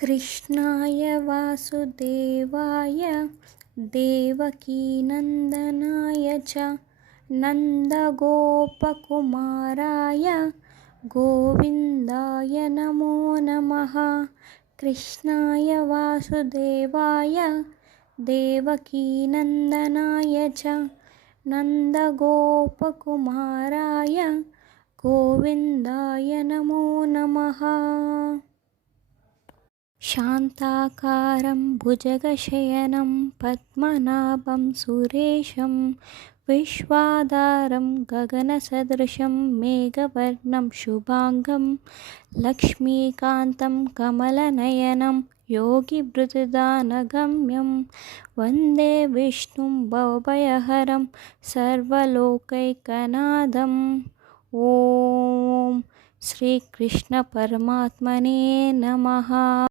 कृष्णाय वासुदेवाय देवकीनन्दनाय च नन्दगोपकुमाराय गोविन्दाय नमो नमः। कृष्णाय वासुदेवाय देवकीनन्दनाय च नन्दगोपकुमाराय गोविन्दाय नमो नमः। शान्ताकारं भुजगशयनं पद्मनाभं सुरेशं विश्वाधारं गगनसदृशं मेघवर्णं शुभांगं लक्ष्मीकान्तं कमलनयनं योगिवृद्धानगम्यं वन्दे विष्णुं भवभयहरं सर्वलोकैकनाथम्। ॐ श्रीकृष्णपरमात्मने नमः।